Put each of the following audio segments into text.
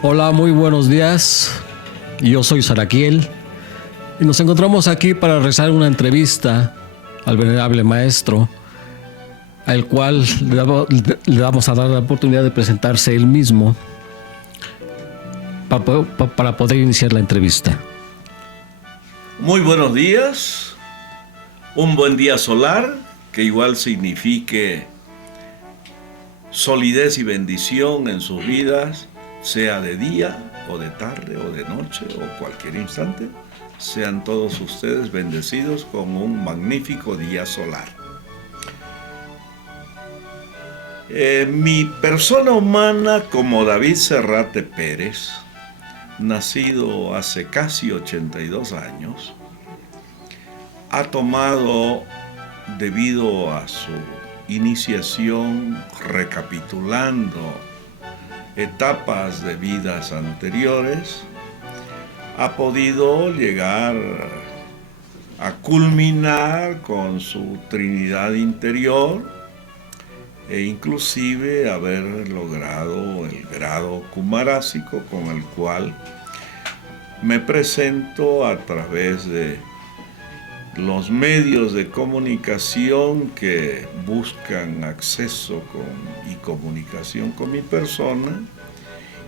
Hola, muy buenos días. Yo soy Saraquiel y nos encontramos aquí para realizar una entrevista al venerable maestro, al cual le vamos a dar la oportunidad de presentarse él mismo para poder iniciar la entrevista. Muy buenos días, un buen día solar, que igual signifique solidez y bendición en sus vidas, sea de día o de tarde o de noche o cualquier instante. Sean todos ustedes bendecidos con un magnífico día solar. Mi persona humana como David Serrate Pérez, nacido hace casi 82 años, ha tomado, debido a su iniciación, recapitulando etapas de vidas anteriores, ha podido llegar a culminar con su Trinidad interior e inclusive haber logrado el grado kumarásico, con el cual me presento a través de los medios de comunicación que buscan acceso y comunicación con mi persona,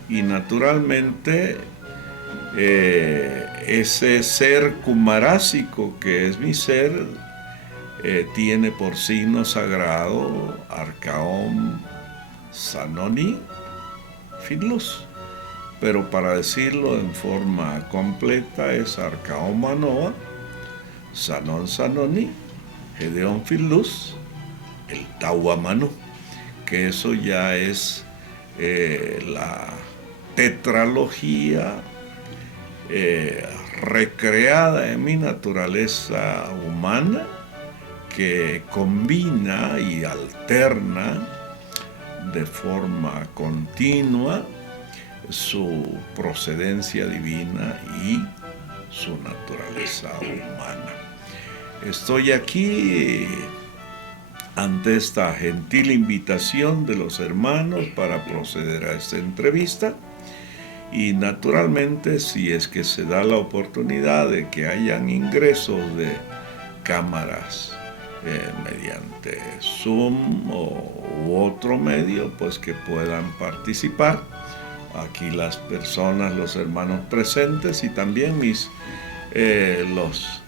y naturalmente ese ser kumarásico que es mi ser tiene por signo sagrado Arcaón Sanoni Finlus, pero para decirlo en forma completa es Arcaón Manoa Sanon Sanoni Gedeón Finlus el Taua Manu, que eso ya es la tetralogía recreada en mi naturaleza humana, que combina y alterna de forma continua su procedencia divina y su naturaleza humana. Estoy aquí ante esta gentil invitación de los hermanos para proceder a esta entrevista, y naturalmente, si es que se da la oportunidad de que hayan ingresos de cámaras mediante Zoom u otro medio, pues que puedan participar aquí las personas, los hermanos presentes, y también los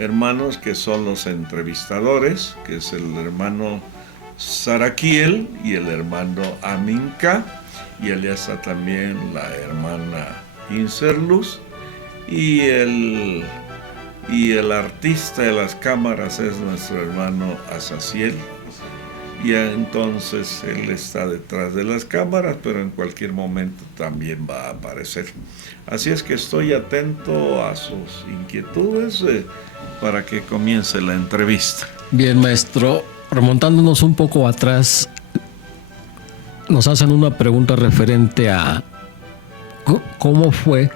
hermanos que son los entrevistadores, que es el hermano Saraquiel y el hermano Aminca, y allá está también la hermana Inserluz, y el artista de las cámaras es nuestro hermano Azaziel, y entonces él está detrás de las cámaras, pero en cualquier momento también va a aparecer. Así es que estoy atento a sus inquietudes para que comience la entrevista. Bien, maestro, remontándonos un poco atrás, nos hacen una pregunta referente a cómo fue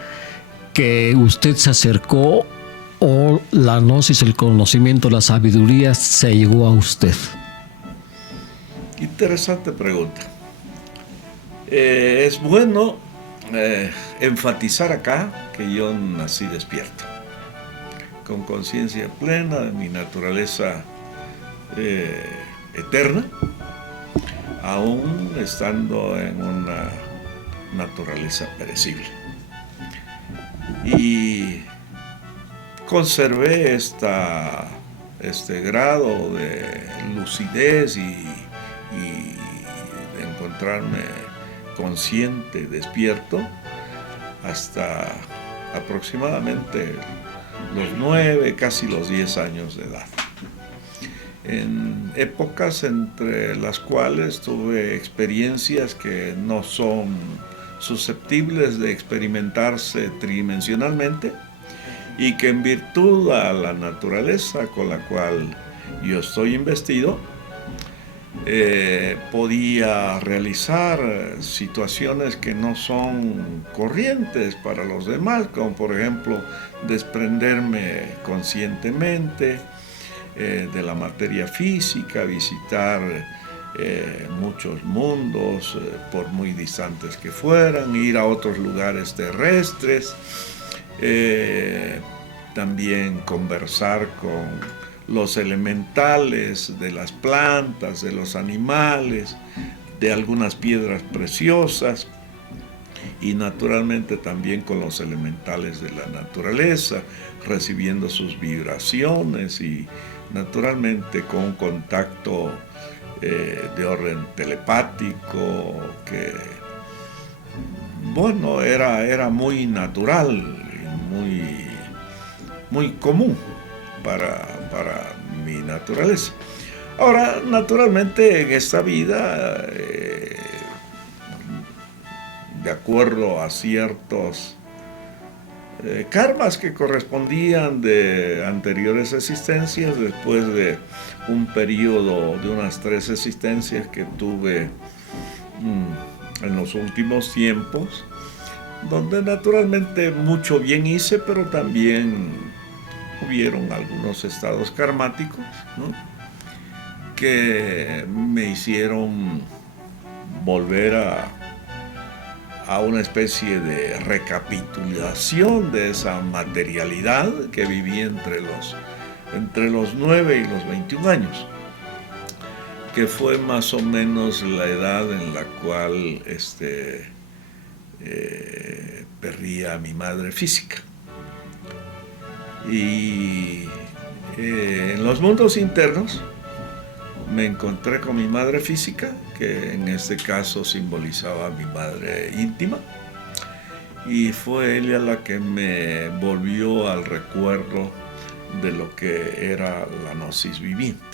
que usted se acercó, o la gnosis, el conocimiento, la sabiduría se llegó a usted. Interesante pregunta. Es bueno enfatizar acá que yo nací despierto, con conciencia plena de mi naturaleza eterna, aún estando en una naturaleza perecible. Y conservé este grado de lucidez y de encontrarme consciente, despierto, hasta aproximadamente los 9, casi los 10 años de edad. En épocas entre las cuales tuve experiencias que no son susceptibles de experimentarse tridimensionalmente, y que en virtud a la naturaleza con la cual yo estoy investido, podía realizar situaciones que no son corrientes para los demás, como por ejemplo desprenderme conscientemente de la materia física, visitar muchos mundos, por muy distantes que fueran, ir a otros lugares terrestres, también conversar con los elementales de las plantas, de los animales, de algunas piedras preciosas, y naturalmente también con los elementales de la naturaleza, recibiendo sus vibraciones y naturalmente con un contacto de orden telepático que, bueno, era muy natural y muy común para mi naturaleza. Ahora, naturalmente, en esta vida, de acuerdo a ciertos karmas que correspondían de anteriores existencias, después de un periodo de unas 3 existencias que tuve en los últimos tiempos, donde naturalmente mucho bien hice, pero también hubieron algunos estados karmáticos, ¿no?, que me hicieron volver a una especie de recapitulación de esa materialidad que viví entre los 9 y los 21 años, que fue más o menos la edad en la cual perdí a mi madre física. Y en los mundos internos me encontré con mi madre física, que en este caso simbolizaba a mi madre íntima, y fue ella la que me volvió al recuerdo de lo que era la gnosis viviente.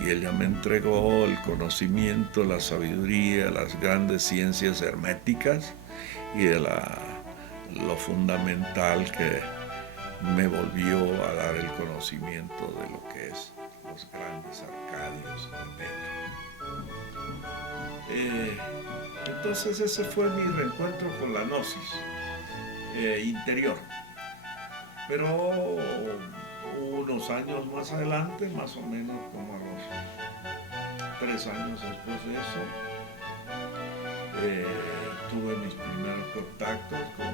Y ella me entregó el conocimiento, la sabiduría, las grandes ciencias herméticas y de lo fundamental que me volvió a dar el conocimiento de lo que es los grandes arcadios de Pedro. Entonces ese fue mi reencuentro con la gnosis interior. Pero unos años más adelante, más o menos como a los 3 años después de eso, tuve mis primeros contactos con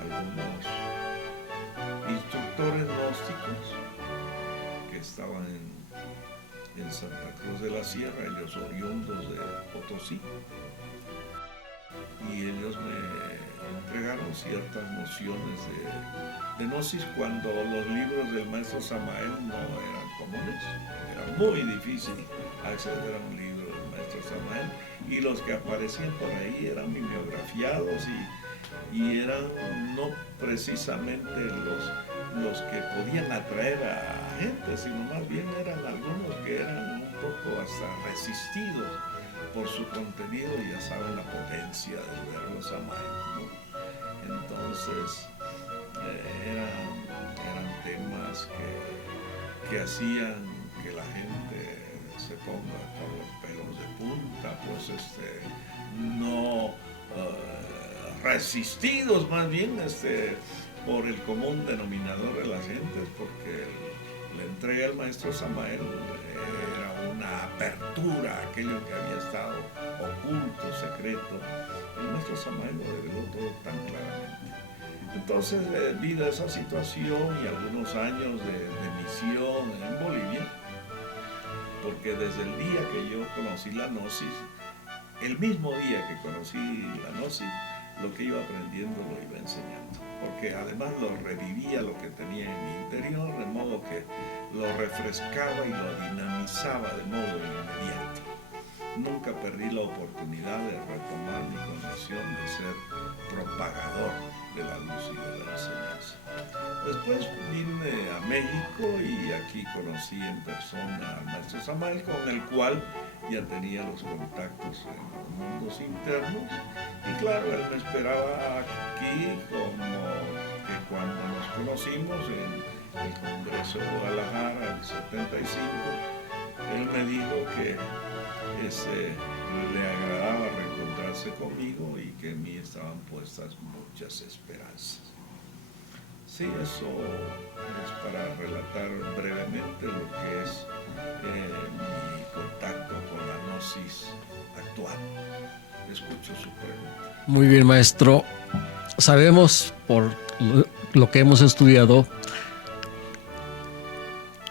algunos instructores gnósticos que estaban en Santa Cruz de la Sierra, ellos oriundos de Potosí, y ellos me entregaron ciertas nociones de gnosis cuando los libros del maestro Samael no eran comunes. Era muy difícil acceder a un libro del maestro Samael, y los que aparecían por ahí eran mimeografiados y eran no precisamente los que podían atraer a gente, sino más bien eran algunos que eran un poco hasta resistidos por su contenido, y ya saben la potencia del verbo Samael, ¿no? Entonces eran temas que hacían que la gente se ponga con los pelos de punta, pues no resistidos más bien por el común denominador de las gentes, porque la entrega del maestro Samael era una apertura a aquello que había estado oculto, secreto. El maestro Samael lo reveló todo tan claramente. Entonces, debido a esa situación y algunos años de misión en Bolivia, porque desde el día que yo conocí la gnosis, el mismo día que conocí la gnosis, lo que iba aprendiendo lo iba enseñando, porque además lo revivía lo que tenía en mi interior, de modo que lo refrescaba y lo dinamizaba de modo inmediato. Nunca perdí la oportunidad de retomar mi condición de ser propagador de la luz y de la enseñanza. Después vine a México y aquí conocí en persona al maestro Samael, con el cual ya tenía los contactos en los mundos internos. Y claro, él me esperaba aquí, como que cuando nos conocimos en el Congreso de Guadalajara en el 75, él me dijo que le agradaba reencontrarse conmigo y que en mí estaban puestas muchas esperanzas. Sí, eso es para relatar brevemente lo que es mi contacto escucho su pregunta. Muy bien, maestro. Sabemos por lo que hemos estudiado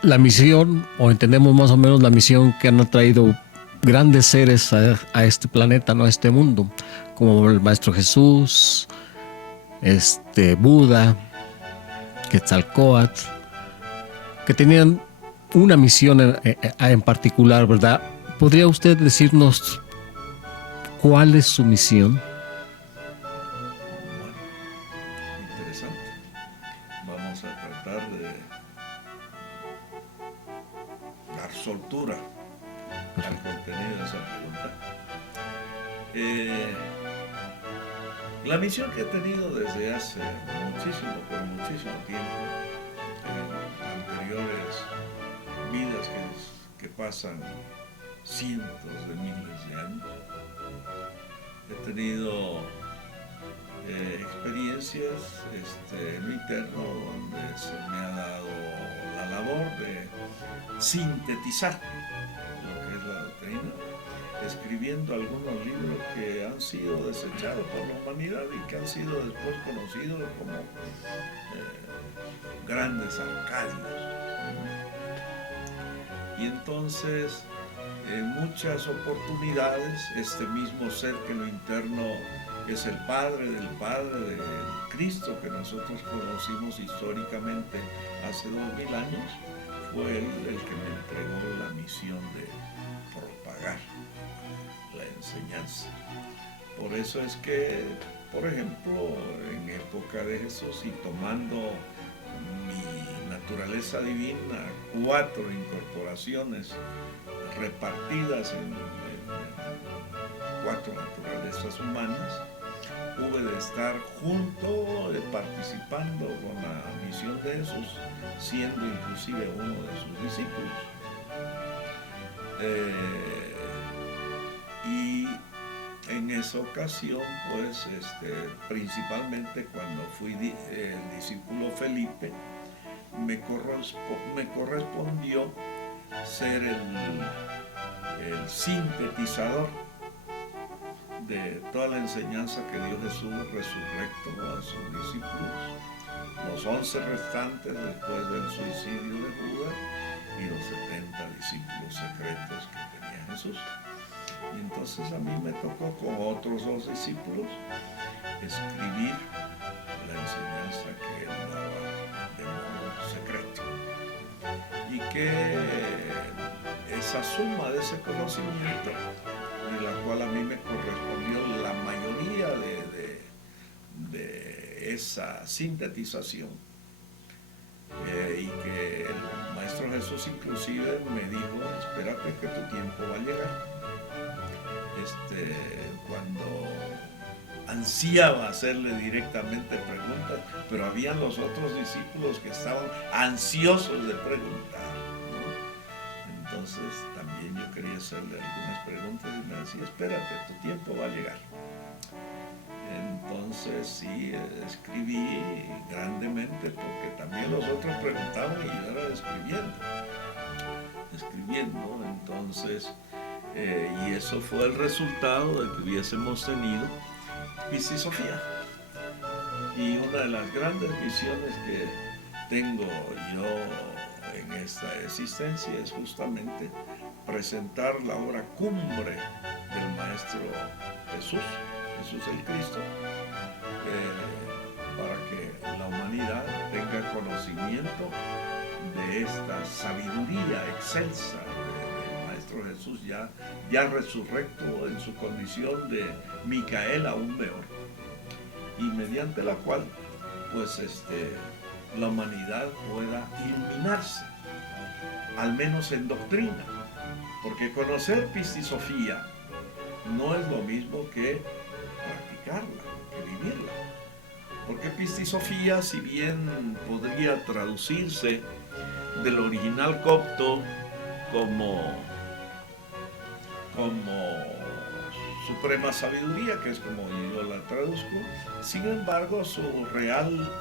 la misión, o entendemos más o menos la misión que han traído grandes seres a este planeta, ¿no? A este mundo, como el Maestro Jesús, Buda, Quetzalcóatl, que tenían una misión en particular, ¿verdad? ¿Podría usted decirnos cuál es su misión? Bueno, interesante. Vamos a tratar de dar soltura al contenido de esa pregunta. La misión que he tenido desde hace pero muchísimo tiempo, en anteriores vidas que pasan cientos de miles de años, he tenido experiencias en lo interno donde se me ha dado la labor de sintetizar lo que es la doctrina, escribiendo algunos libros que han sido desechados por la humanidad y que han sido después conocidos como grandes arcadios. Y entonces, en muchas oportunidades, este mismo ser que en lo interno es el Padre del Cristo que nosotros conocimos históricamente hace 2000 años, fue él el que me entregó la misión de propagar la enseñanza. Por eso es que, por ejemplo, en época de Jesús y tomando mi naturaleza divina, 4 incorporaciones repartidas en 4 naturalezas humanas, hube de estar junto, participando con la misión de Jesús, siendo inclusive uno de sus discípulos. Y en esa ocasión, pues, principalmente cuando fui el discípulo Felipe, me correspondió ser el sintetizador de toda la enseñanza que dio Jesús resurrecto a sus discípulos, los 11 restantes después del suicidio de Judas y los 70 discípulos secretos que tenía Jesús. Y entonces a mí me tocó con otros 2 discípulos escribir la enseñanza que él daba de modo secreto. Y que esa suma de ese conocimiento, de la cual a mí me correspondió la mayoría de esa sintetización, y que el Maestro Jesús inclusive me dijo, espérate que tu tiempo va a llegar. Cuando ansiaba hacerle directamente preguntas, pero habían los otros discípulos que estaban ansiosos de preguntar, ¿no? Entonces también yo quería hacerle algunas preguntas y me decía, espérate, tu tiempo va a llegar. Entonces sí, escribí grandemente porque también los otros preguntaban y yo era escribiendo. Entonces, y eso fue el resultado de que hubiésemos tenido Pistisofía. Y una de las grandes visiones que tengo yo en esta existencia es justamente presentar la obra cumbre del Maestro Jesús el Cristo, para que la humanidad tenga conocimiento de esta sabiduría excelsa del Maestro Jesús ya resurrecto en su condición de Micael aún peor, y mediante la cual pues la humanidad pueda iluminarse, al menos en doctrina, porque conocer Pistisofía no es lo mismo que practicarla, que vivirla. Porque Pistisofía, si bien podría traducirse del original copto como suprema sabiduría, que es como yo la traduzco, sin embargo su real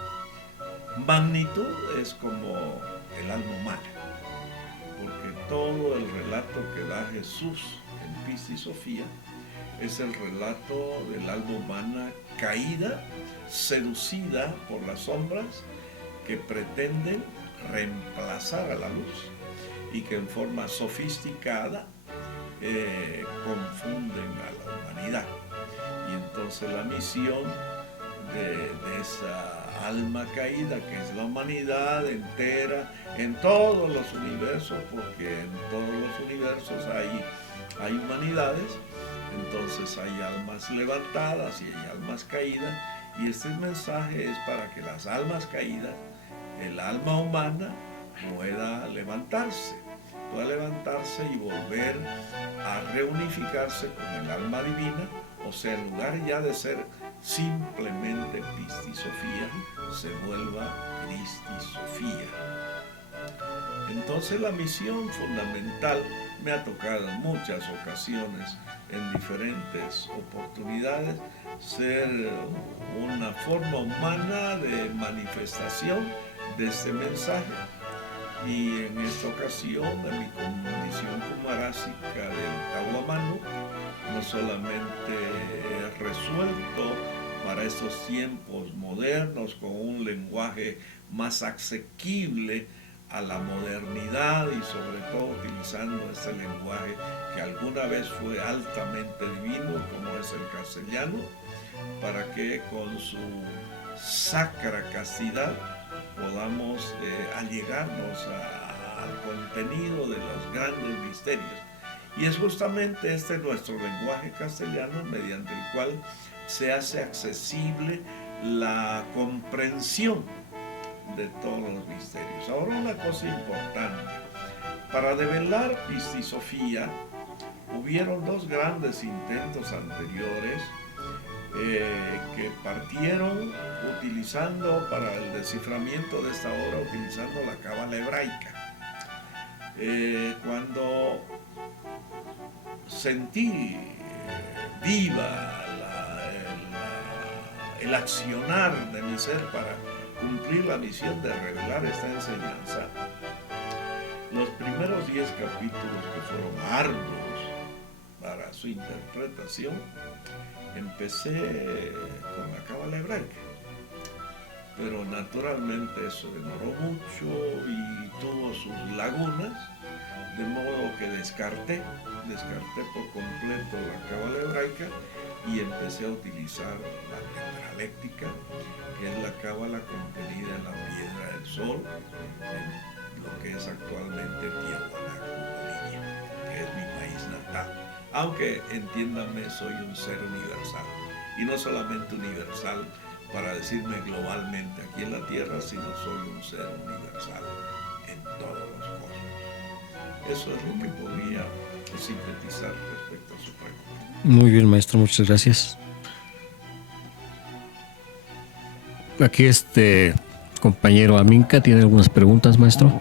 magnitud es como el alma humana, porque todo el relato que da Jesús en Pistisofía es el relato del alma humana caída, seducida por las sombras que pretenden reemplazar a la luz y que en forma sofisticada confunden a la humanidad. Y entonces la misión de esa alma caída, que es la humanidad entera, en todos los universos, porque en todos los universos hay humanidades, entonces hay almas levantadas y hay almas caídas, y este mensaje es para que las almas caídas, el alma humana, pueda levantarse y volver a reunificarse con el alma divina, o sea, en lugar ya de ser simplemente Pistisofía, se vuelva Cristisofía. Entonces la misión fundamental me ha tocado en muchas ocasiones, en diferentes oportunidades, ser una forma humana de manifestación de este mensaje. Y en esta ocasión, en mi condición como arásica del Cahuamanu, no solamente he resuelto para estos tiempos modernos con un lenguaje más asequible a la modernidad y sobre todo utilizando este lenguaje que alguna vez fue altamente divino, como es el castellano, para que con su sacra castidad podamos allegarnos al contenido de los grandes misterios. Y es justamente este nuestro lenguaje castellano mediante el cual se hace accesible la comprensión de todos los misterios. Ahora una cosa importante, para develar Pistisofía hubieron dos grandes intentos anteriores que partieron utilizando para el desciframiento de esta obra, utilizando la cábala hebraica. Cuando sentí viva el accionar de mi ser para cumplir la misión de revelar esta enseñanza, los primeros 10 capítulos, que fueron arduos para su interpretación, empecé con la cábala hebraica, pero naturalmente eso demoró mucho y tuvo sus lagunas, de modo que descarté por completo la cábala hebraica y empecé a utilizar la tetraléctica, que es la cábala contenida en la piedra del sol, en lo que es actualmente Tiahuanaco, Bolivia, que es mi país natal. Aunque, entiéndanme, soy un ser universal. Y no solamente universal para decirme globalmente aquí en la Tierra, sino soy un ser universal en todos los cosmos. Eso es lo que podría sintetizar respecto a su pregunta. Muy bien, maestro, muchas gracias. Aquí compañero Aminca tiene algunas preguntas, maestro.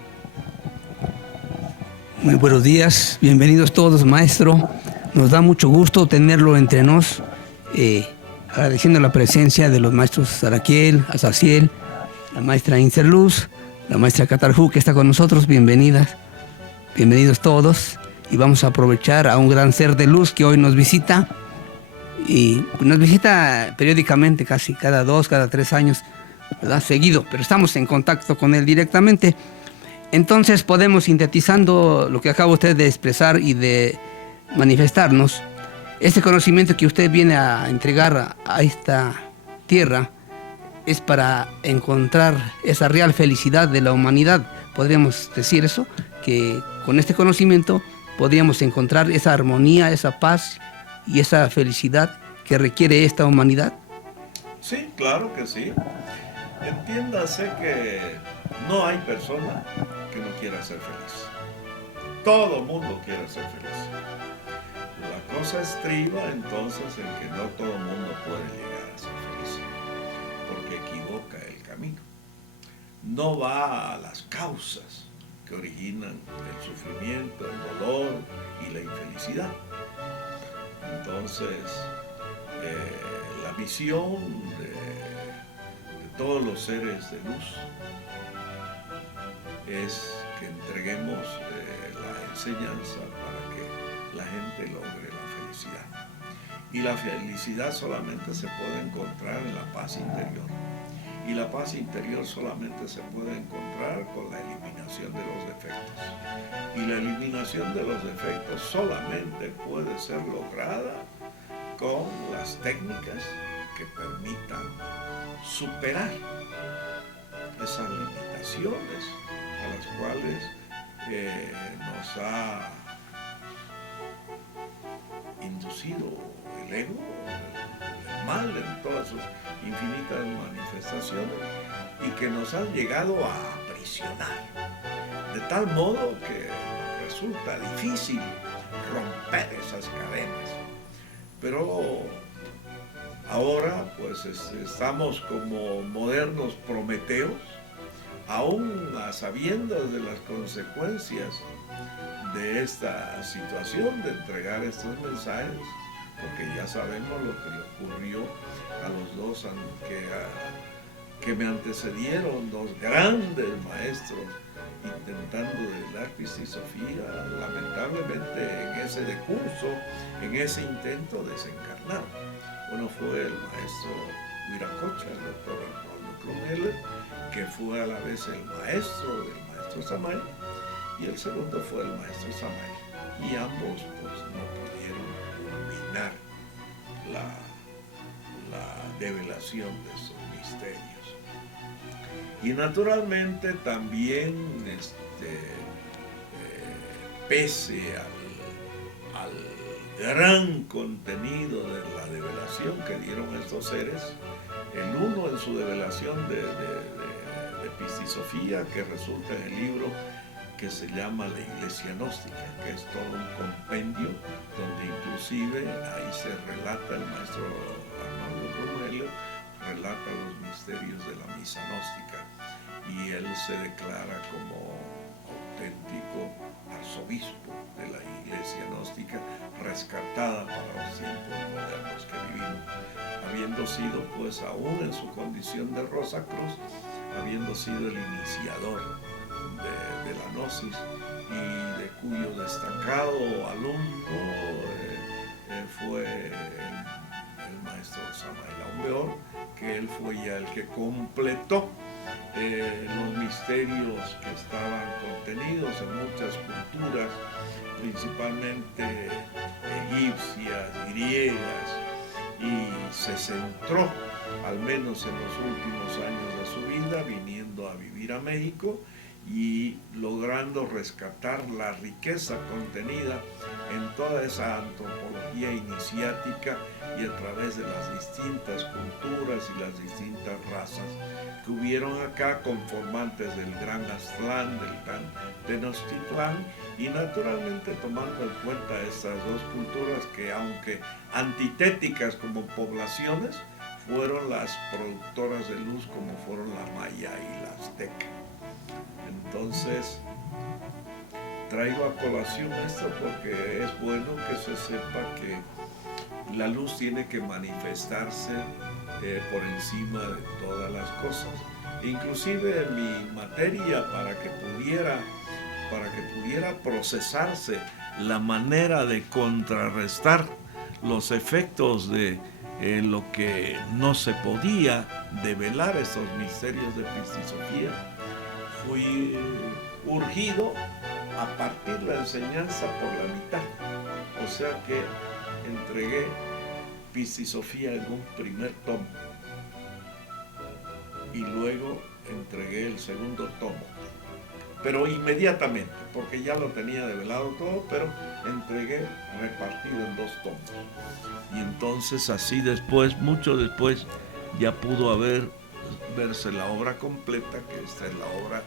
Muy buenos días, bienvenidos todos, maestro. Nos da mucho gusto tenerlo entre nos, agradeciendo la presencia de los maestros Saraquiel, Azaciel, la maestra Inserluz, la maestra Catarjú, que está con nosotros. Bienvenidos todos. Y vamos a aprovechar a un gran ser de luz que hoy nos visita. Y nos visita periódicamente, casi cada 2, cada 3 años, ¿verdad? Seguido, pero estamos en contacto con él directamente. Entonces podemos, sintetizando lo que acaba usted de expresar y de manifestarnos, este conocimiento que usted viene a entregar a esta tierra es para encontrar esa real felicidad de la humanidad. Podríamos decir eso, que con este conocimiento podríamos encontrar esa armonía, esa paz y esa felicidad que requiere esta humanidad. Sí, claro que sí. Entiéndase que no hay persona que no quiera ser feliz. Todo mundo quiere ser feliz. La cosa estriba entonces en que no todo el mundo puede llegar a ser feliz, porque equivoca el camino. No va a las causas que originan el sufrimiento, el dolor y la infelicidad. Entonces, la misión de todos los seres de luz es que entreguemos la enseñanza para que la gente logre la felicidad. Y la felicidad solamente se puede encontrar en la paz interior. Y la paz interior solamente se puede encontrar con la eliminación de los defectos. Y la eliminación de los defectos solamente puede ser lograda con las técnicas que permitan superar esas limitaciones a las cuales nos ha inducido el ego, el mal en todas sus infinitas manifestaciones y que nos han llegado a aprisionar, de tal modo que resulta difícil romper esas cadenas. Pero ahora pues estamos como modernos prometeos, aún a sabiendas de las consecuencias de esta situación, de entregar estos mensajes, porque ya sabemos lo que le ocurrió a los dos que me antecedieron, dos grandes maestros intentando develar Pistisofía, lamentablemente en ese decurso, en ese intento desencarnaron. Uno fue el maestro Huiracocha, el doctor Arnoldo Krumeller, que fue a la vez el maestro del maestro Samael, y el segundo fue el maestro Samael. Y ambos pues no pudieron culminar la develación de esos misterios. Y naturalmente también pese al gran contenido de la develación que dieron estos seres, el uno en su develación de Pistisofía, que resulta en el libro que se llama La Iglesia Gnóstica, que es todo un compendio donde inclusive ahí se relata, el maestro Arnoldo Krumeller relata los misterios de la misa gnóstica, y él se declara como auténtico arzobispo de la Iglesia Gnóstica, rescatada para los tiempos modernos que vivimos, habiendo sido pues aún en su condición de Rosa Cruz, habiendo sido el iniciador de la gnosis, y de cuyo destacado alumno fue el maestro Samael Aumbeor, que él fue ya el que completó los misterios que estaban contenidos en muchas culturas, principalmente egipcias, griegas, y se centró, al menos en los últimos años de su vida, viniendo a vivir a México y logrando rescatar la riqueza contenida en toda esa antropología iniciática y a través de las distintas culturas y las distintas razas que hubieron acá, conformantes del Gran Aztlán, del Gran Tenochtitlán, y naturalmente tomando en cuenta estas dos culturas que, aunque antitéticas como poblaciones, fueron las productoras de luz como fueron la maya y la azteca. Entonces, traigo a colación esto porque es bueno que se sepa que la luz tiene que manifestarse por encima de todas las cosas. Inclusive mi materia, para que pudiera procesarse la manera de contrarrestar los efectos de lo que no se podía develar, estos misterios de Pistisofía, fui urgido a partir la enseñanza por la mitad. O sea que entregué Pistisofía en un primer tomo y luego entregué el segundo tomo, pero inmediatamente, porque ya lo tenía develado todo, pero entregué repartido en 2 tomos. Y entonces así después, mucho después, ya pudo verse la obra completa, que esta es la obra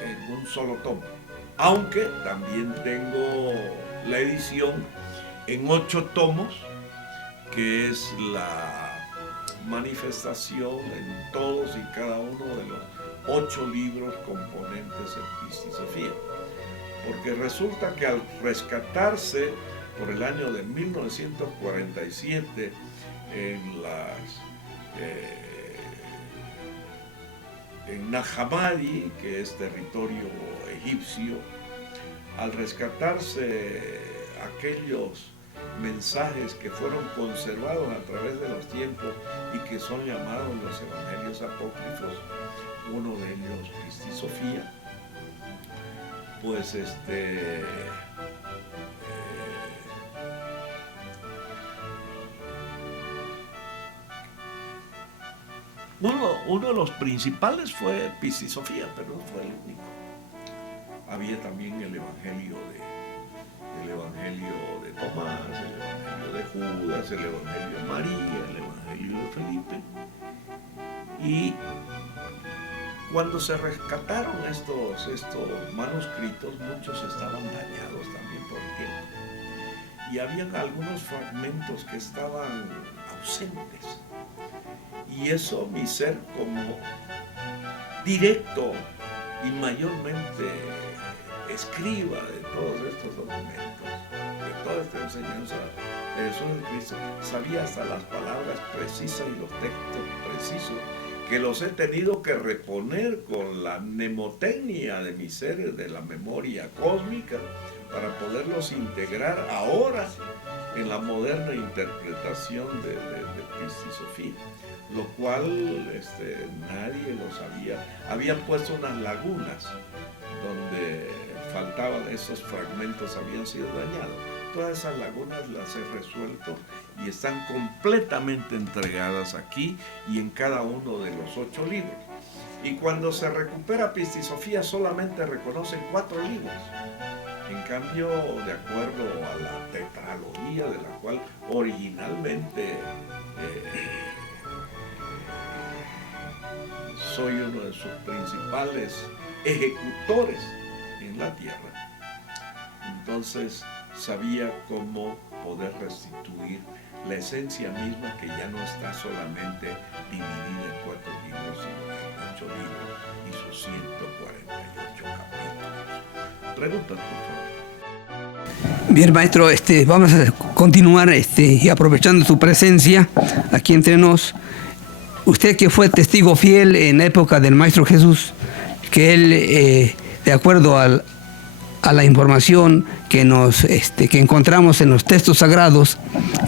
en un solo tomo. Aunque también tengo la edición en 8 tomos, que es la manifestación en todos y cada uno de los 8 libros componentes en Pistisofía. Porque resulta que al rescatarse por el año de 1947 en Nahamadi, que es territorio egipcio, al rescatarse aquellos mensajes que fueron conservados a través de los tiempos y que son llamados los evangelios apócrifos, uno de ellos Christi Sofía, pues uno de los principales fue Christi Sofía, pero no fue el único. Había también el evangelio de Tomás, el evangelio de Judas, el evangelio de María, el evangelio de Felipe. Y cuando se rescataron estos manuscritos, muchos estaban dañados también por el tiempo. Y habían algunos fragmentos que estaban ausentes. Y eso mi ser como directo y mayormente escriba de todos estos documentos, de toda esta enseñanza de Jesús de Cristo, sabía hasta las palabras precisas y los textos precisos, que los he tenido que reponer con la mnemotecnia de mi ser, de la memoria cósmica, para poderlos integrar ahora en la interpretación de Christi Sofía, lo cual nadie lo sabía. Habían puesto unas lagunas donde faltaban esos fragmentos, habían sido dañados. Todas esas lagunas las he resuelto y están completamente entregadas aquí y en cada uno de los 8 libros. Y cuando se recupera Christi Sofía solamente reconocen 4 libros. En cambio, de acuerdo a la tetralogía de la cual originalmente soy uno de sus principales ejecutores en la tierra, entonces sabía cómo poder restituir la esencia misma, que ya no está solamente dividida en 4 libros, sino en 8 libros y sus 148 capítulos. Preguntas, por favor. Bien, maestro, vamos a continuar y aprovechando su presencia aquí entre nos. Usted, que fue testigo fiel en la época del Maestro Jesús, que él, de acuerdo a la información que encontramos en los textos sagrados,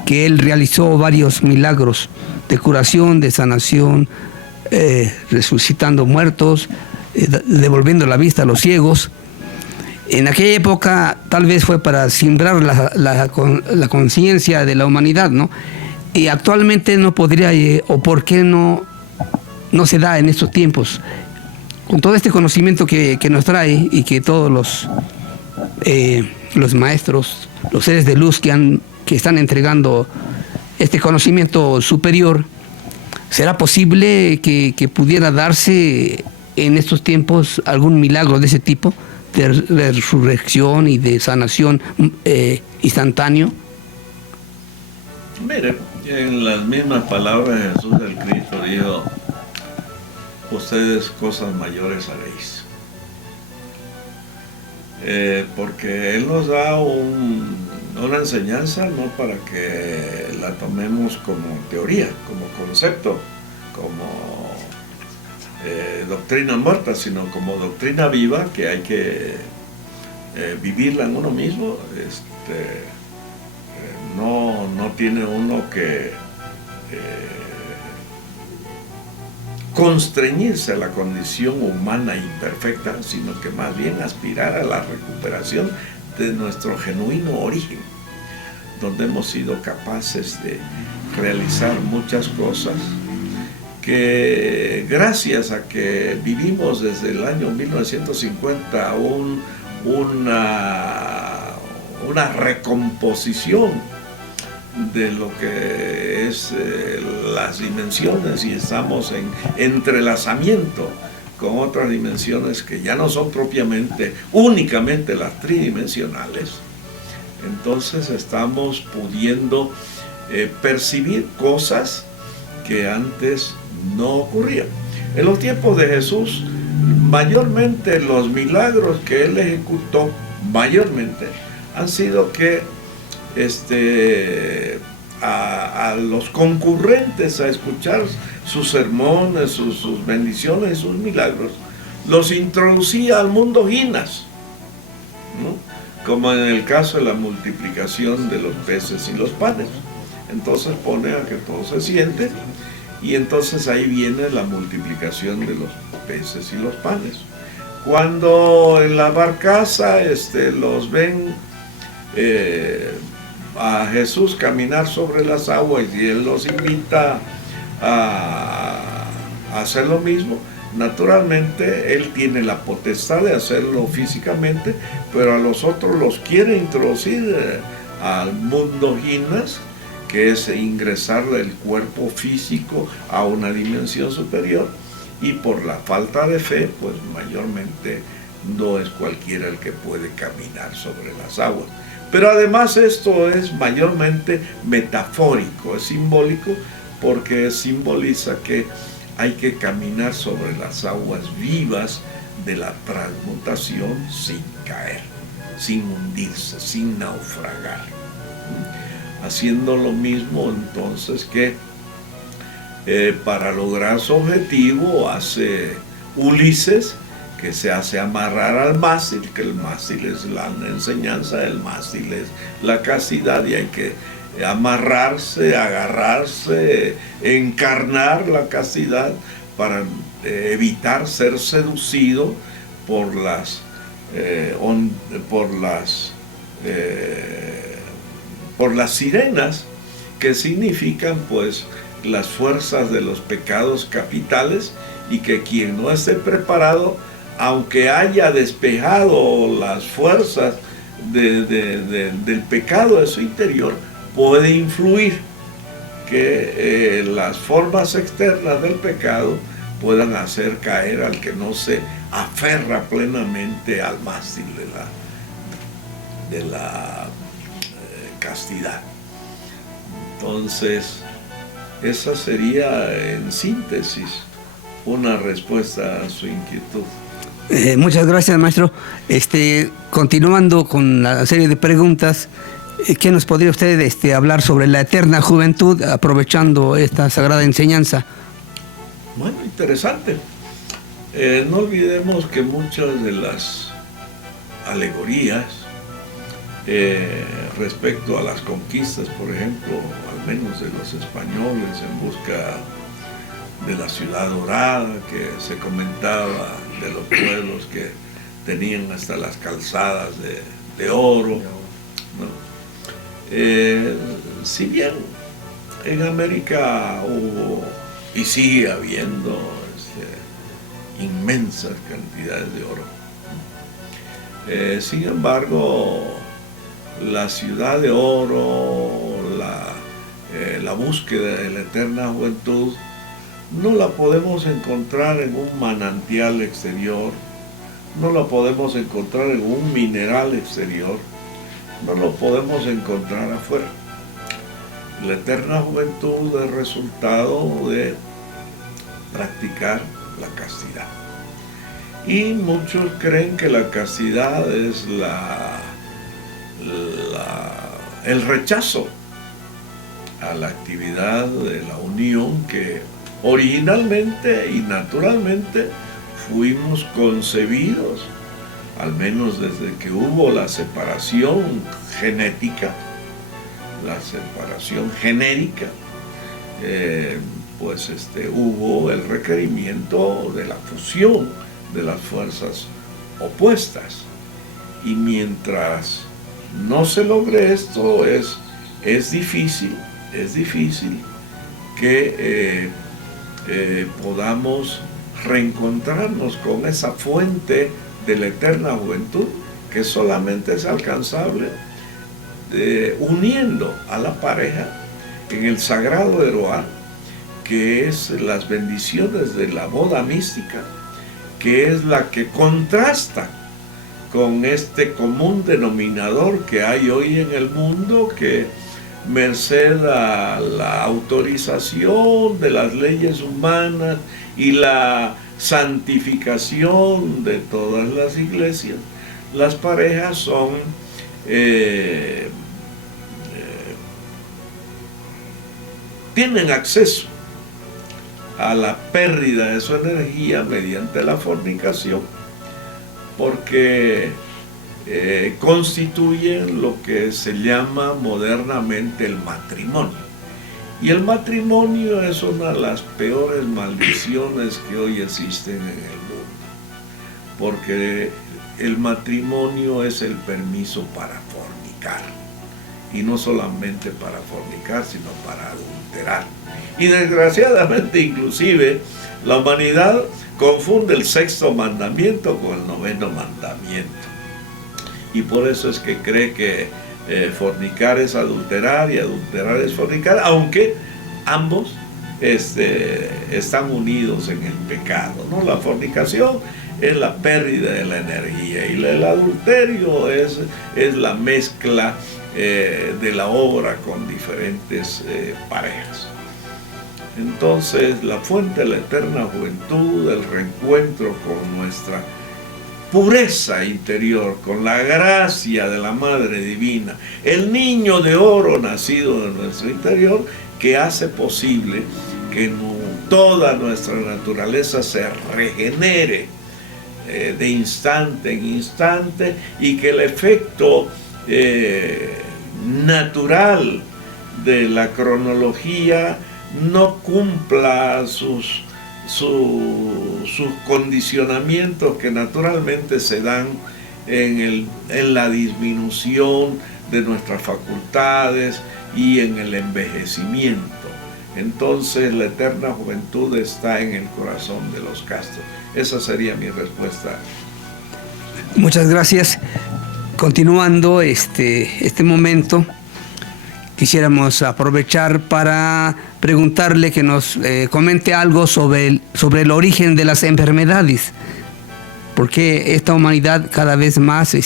que él realizó varios milagros de curación, de sanación, resucitando muertos, devolviendo la vista a los ciegos. En aquella época tal vez fue para simbrar la conciencia de la humanidad, ¿no? Y actualmente no podría, o por qué no se da en estos tiempos, con todo este conocimiento que nos trae, y que todos los maestros, los seres de luz que están entregando este conocimiento superior, ¿será posible que pudiera darse en estos tiempos algún milagro de ese tipo, de resurrección y de sanación instantáneo? Mire, en las mismas palabras de Jesús del Cristo dijo: ustedes cosas mayores haréis. Porque Él nos da una enseñanza no para que la tomemos como teoría, como concepto, como doctrina muerta, sino como doctrina viva, que hay que vivirla en uno mismo. No tiene uno que constreñirse a la condición humana imperfecta, sino que más bien aspirar a la recuperación de nuestro genuino origen, donde hemos sido capaces de realizar muchas cosas que, gracias a que vivimos desde el año 1950 una recomposición de lo que es las dimensiones, y estamos en entrelazamiento con otras dimensiones que ya no son únicamente las tridimensionales. Entonces estamos pudiendo percibir cosas que antes no ocurrían. En los tiempos de Jesús, mayormente los milagros que él ejecutó, mayormente, han sido que a los concurrentes a escuchar sus sermones, sus bendiciones, sus milagros, los introducía al mundo Ginas, ¿no? como en el caso de la multiplicación de los peces y los panes. Entonces pone a que todos se sienten y entonces ahí viene la multiplicación de los peces y los panes. Cuando en la barcaza los ven a Jesús caminar sobre las aguas y Él los invita a hacer lo mismo, naturalmente Él tiene la potestad de hacerlo físicamente, pero a los otros los quiere introducir al mundo gimnas, que es ingresar el cuerpo físico a una dimensión superior, y por la falta de fe, pues mayormente no es cualquiera el que puede caminar sobre las aguas. Pero además esto es mayormente metafórico, es simbólico, porque simboliza que hay que caminar sobre las aguas vivas de la transmutación sin caer, sin hundirse, sin naufragar. Haciendo lo mismo entonces que para lograr su objetivo hace Ulises, que se hace amarrar al mástil, que el mástil es la enseñanza, el mástil es la castidad, y hay que amarrarse, agarrarse, encarnar la castidad para evitar ser seducido por las sirenas, que significan pues las fuerzas de los pecados capitales, y que quien no esté preparado, aunque haya despejado las fuerzas del pecado de su interior, puede influir que las formas externas del pecado puedan hacer caer al que no se aferra plenamente al mástil de la castidad. Entonces, esa sería en síntesis una respuesta a su inquietud. Muchas gracias, maestro. Continuando con la serie de preguntas, ¿qué nos podría usted hablar sobre la eterna juventud, aprovechando esta sagrada enseñanza? Bueno, interesante. No olvidemos que muchas de las alegorías respecto a las conquistas, por ejemplo, al menos de los españoles en busca de la ciudad dorada, que se comentaba de los pueblos que tenían hasta las calzadas de oro, ¿no? Si bien en América hubo y sigue habiendo inmensas cantidades de oro, sin embargo, la ciudad de oro, la búsqueda de la eterna juventud, no la podemos encontrar en un manantial exterior, no la podemos encontrar en un mineral exterior, no lo podemos encontrar afuera. La eterna juventud es resultado de practicar la castidad. Y muchos creen que la castidad es el rechazo a la actividad de la unión que originalmente y naturalmente fuimos concebidos, al menos desde que hubo la separación genética, la separación genérica, hubo el requerimiento de la fusión de las fuerzas opuestas. Y mientras no se logre esto, es difícil que podamos reencontrarnos con esa fuente de la eterna juventud, que solamente es alcanzable uniendo a la pareja en el sagrado eroar, que es las bendiciones de la boda mística, que es la que contrasta con este común denominador que hay hoy en el mundo, que merced a la autorización de las leyes humanas y la santificación de todas las iglesias, las parejas son tienen acceso a la pérdida de su energía mediante la fornicación, porque constituyen lo que se llama modernamente el matrimonio. Y el matrimonio es una de las peores maldiciones que hoy existen en el mundo, porque el matrimonio es el permiso para fornicar, y no solamente para fornicar, sino para adulterar. Y desgraciadamente, inclusive, la humanidad confunde el sexto mandamiento con el noveno mandamiento, y por eso es que cree que fornicar es adulterar y adulterar es fornicar, aunque ambos están unidos en el pecado, ¿no? La fornicación es la pérdida de la energía, y el adulterio es la mezcla de la obra con diferentes parejas. Entonces, la fuente de la eterna juventud, el reencuentro con nuestra pureza interior, con la gracia de la Madre Divina, el niño de oro nacido en nuestro interior, que hace posible que toda nuestra naturaleza se regenere de instante en instante, y que el efecto natural de la cronología no cumpla sus condicionamientos que naturalmente se dan en la disminución de nuestras facultades y en el envejecimiento. Entonces, la eterna juventud está en el corazón de los castros. Esa sería mi respuesta. Muchas gracias. Continuando este momento, quisiéramos aprovechar para preguntarle que nos comente algo sobre el origen de las enfermedades, porque esta humanidad cada vez más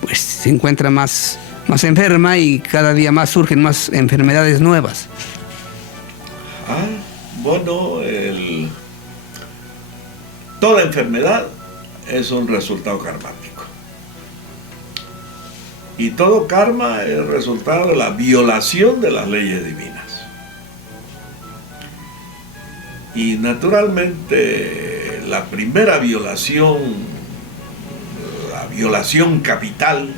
pues se encuentra más enferma, y cada día más surgen más enfermedades nuevas. Bueno, toda enfermedad es un resultado karmático. Y todo karma es el resultado de la violación de las leyes divinas. Y naturalmente la primera violación, la violación capital,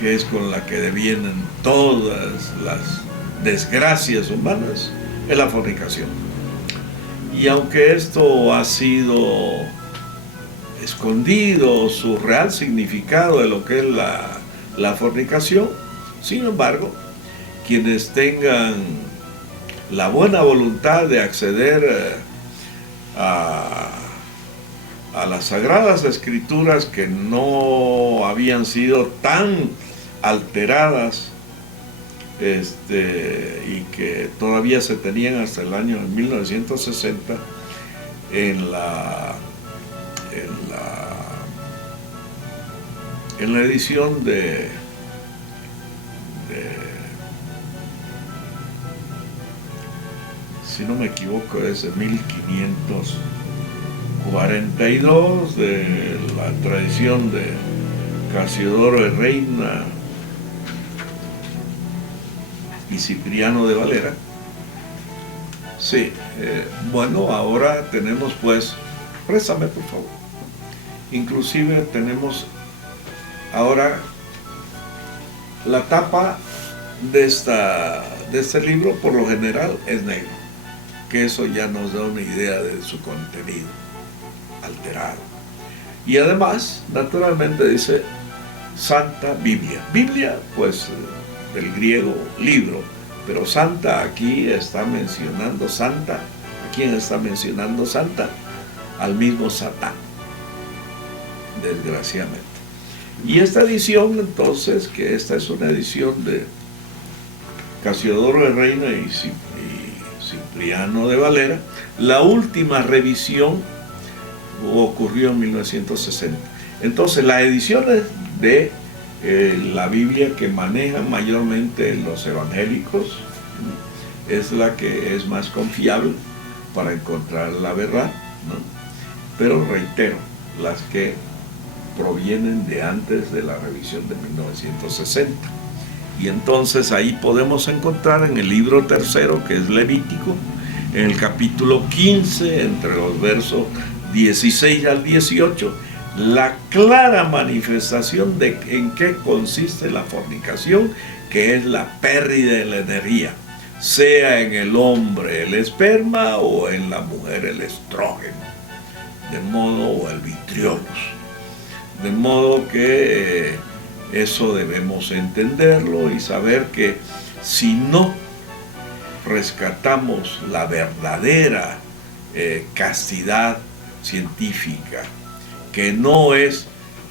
que es con la que devienen todas las desgracias humanas, es la fornicación. Y aunque esto ha sido escondido, su real significado de lo que es la fornicación, sin embargo, quienes tengan la buena voluntad de acceder a las Sagradas Escrituras, que no habían sido tan alteradas y que todavía se tenían hasta el año 1960 en la edición de si no me equivoco es de 1542, de la tradición de Casiodoro de Reina y Cipriano de Valera. Sí, bueno, ahora tenemos pues, préstame por favor, inclusive tenemos ahora la tapa de este libro, por lo general es negro, que eso ya nos da una idea de su contenido alterado. Y además, naturalmente dice Santa Biblia. Biblia, pues, del griego libro, pero Santa aquí está mencionando Santa. ¿A quién está mencionando Santa? Al mismo Satán, desgraciadamente. Y esta edición, entonces, que esta es una edición de Casiodoro de Reina y Cipriano de Valera, la última revisión ocurrió en 1960. Entonces, las ediciones de la Biblia que manejan mayormente los evangélicos es la que es más confiable para encontrar la verdad, ¿no? Pero reitero, las que provienen de antes de la revisión de 1960. Y entonces ahí podemos encontrar en el libro tercero, que es Levítico, en el capítulo 15, entre los versos 16 al 18, la clara manifestación de en qué consiste la fornicación, que es la pérdida de la energía, sea en el hombre el esperma o en la mujer el estrógeno, de modo, o el vitriolus. De modo que eso debemos entenderlo y saber que si no rescatamos la verdadera castidad científica, que no es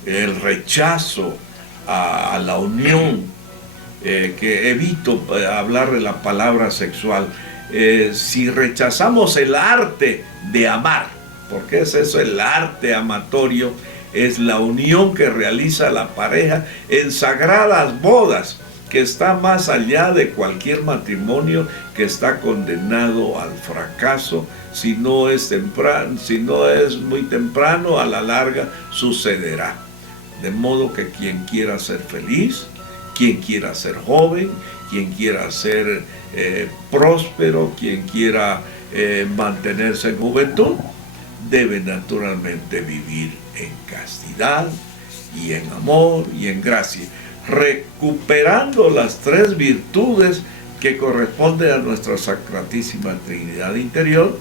el rechazo a la unión, que evito hablar de la palabra sexual, si rechazamos el arte de amar, porque es eso, el arte amatorio, es la unión que realiza la pareja en sagradas bodas, que está más allá de cualquier matrimonio que está condenado al fracaso. Si no es temprano, si no es muy temprano, a la larga sucederá. De modo que quien quiera ser feliz, quien quiera ser joven, quien quiera ser próspero, quien quiera mantenerse en juventud, debe naturalmente vivir en castidad y en amor y en gracia, recuperando las tres virtudes que corresponden a nuestra Sacratísima Trinidad interior,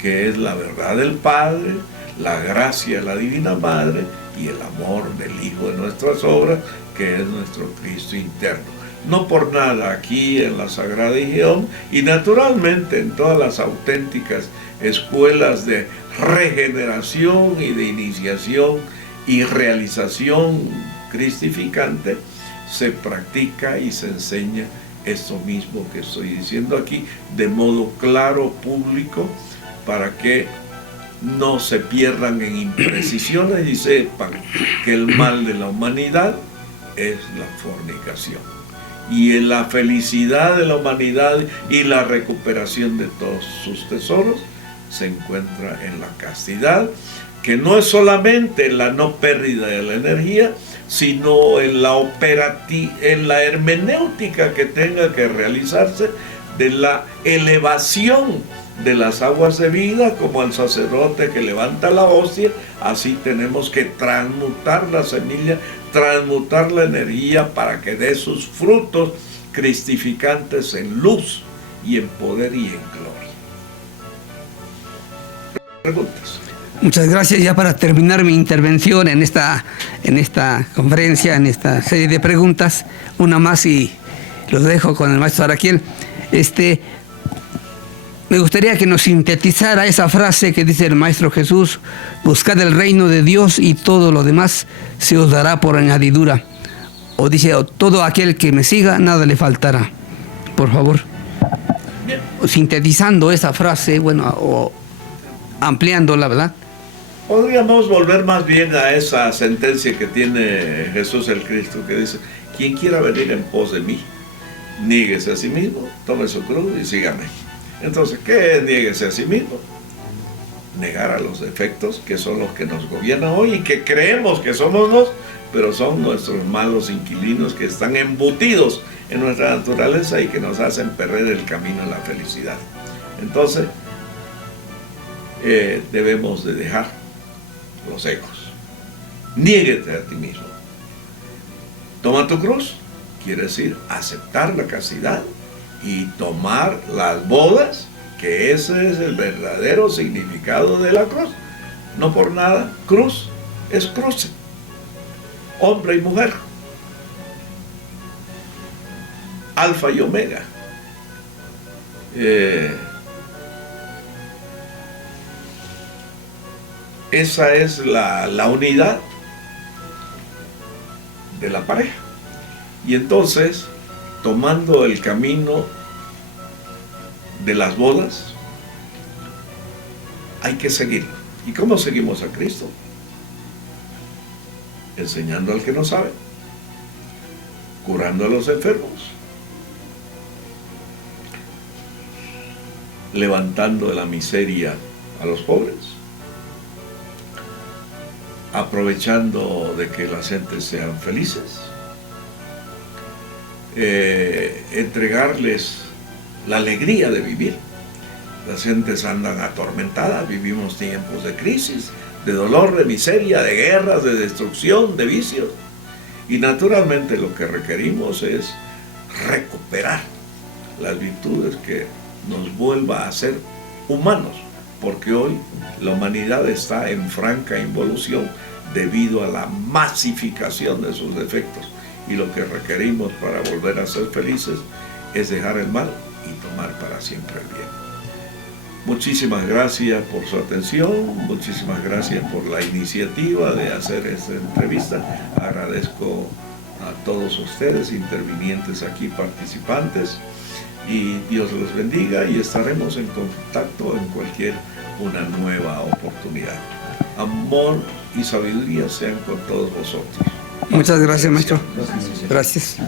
que es la verdad del Padre, la gracia de la Divina Madre y el amor del Hijo de nuestras obras, que es nuestro Cristo interno. No por nada aquí en la Sagrada Legión y naturalmente en todas las auténticas escuelas de regeneración y de iniciación y realización cristificante, se practica y se enseña esto mismo que estoy diciendo aquí de modo claro, público, para que no se pierdan en imprecisiones y sepan que el mal de la humanidad es la fornicación, y en la felicidad de la humanidad y la recuperación de todos sus tesoros se encuentra en la castidad, que no es solamente la no pérdida de la energía, sino en la hermenéutica que tenga que realizarse de la elevación de las aguas de vida, como el sacerdote que levanta la hostia. Así tenemos que transmutar la semilla, transmutar la energía para que dé sus frutos cristificantes en luz y en poder y en gloria. ¿Preguntas? Muchas gracias. Ya para terminar mi intervención en esta conferencia, en esta serie de preguntas, una más y los dejo con el maestro Araquiel. Me gustaría que nos sintetizara esa frase que dice el Maestro Jesús: buscad el reino de Dios y todo lo demás se os dará por añadidura. O dice, todo aquel que me siga, nada le faltará. Por favor. Bien. Sintetizando esa frase, bueno, o ampliándola, ¿verdad? Podríamos volver más bien a esa sentencia que tiene Jesús el Cristo, que dice: quien quiera venir en pos de mí, niéguese a sí mismo, tome su cruz y sígame. Entonces, ¿qué es niéguese a sí mismo? Negar a los defectos que son los que nos gobiernan hoy y que creemos que somos nosotros, pero son nuestros malos inquilinos que están embutidos en nuestra naturaleza y que nos hacen perder el camino a la felicidad. Entonces, debemos de dejar los egos. Niéguete a ti mismo. Toma tu cruz, quiere decir aceptar la castidad y tomar las bodas, que ese es el verdadero significado de la cruz. No por nada, cruz es cruce, hombre y mujer, alfa y omega. Esa es la unidad de la pareja. Y entonces, tomando el camino de las bodas, hay que seguirlo. ¿Y cómo seguimos a Cristo? Enseñando al que no sabe, curando a los enfermos, levantando de la miseria a los pobres, aprovechando de que las gentes sean felices, entregarles la alegría de vivir. Las gentes andan atormentadas, vivimos tiempos de crisis, de dolor, de miseria, de guerras, de destrucción, de vicios. Y naturalmente lo que requerimos es recuperar las virtudes que nos vuelva a ser humanos, porque hoy la humanidad está en franca involución debido a la masificación de sus defectos, y lo que requerimos para volver a ser felices es dejar el mal y tomar para siempre el bien. Muchísimas gracias por su atención, muchísimas gracias por la iniciativa de hacer esta entrevista. Agradezco a todos ustedes, intervinientes aquí, participantes, y Dios los bendiga, y estaremos en contacto en cualquier una nueva oportunidad. Amor y sabiduría sean con todos vosotros. Muchas gracias, maestro. Gracias.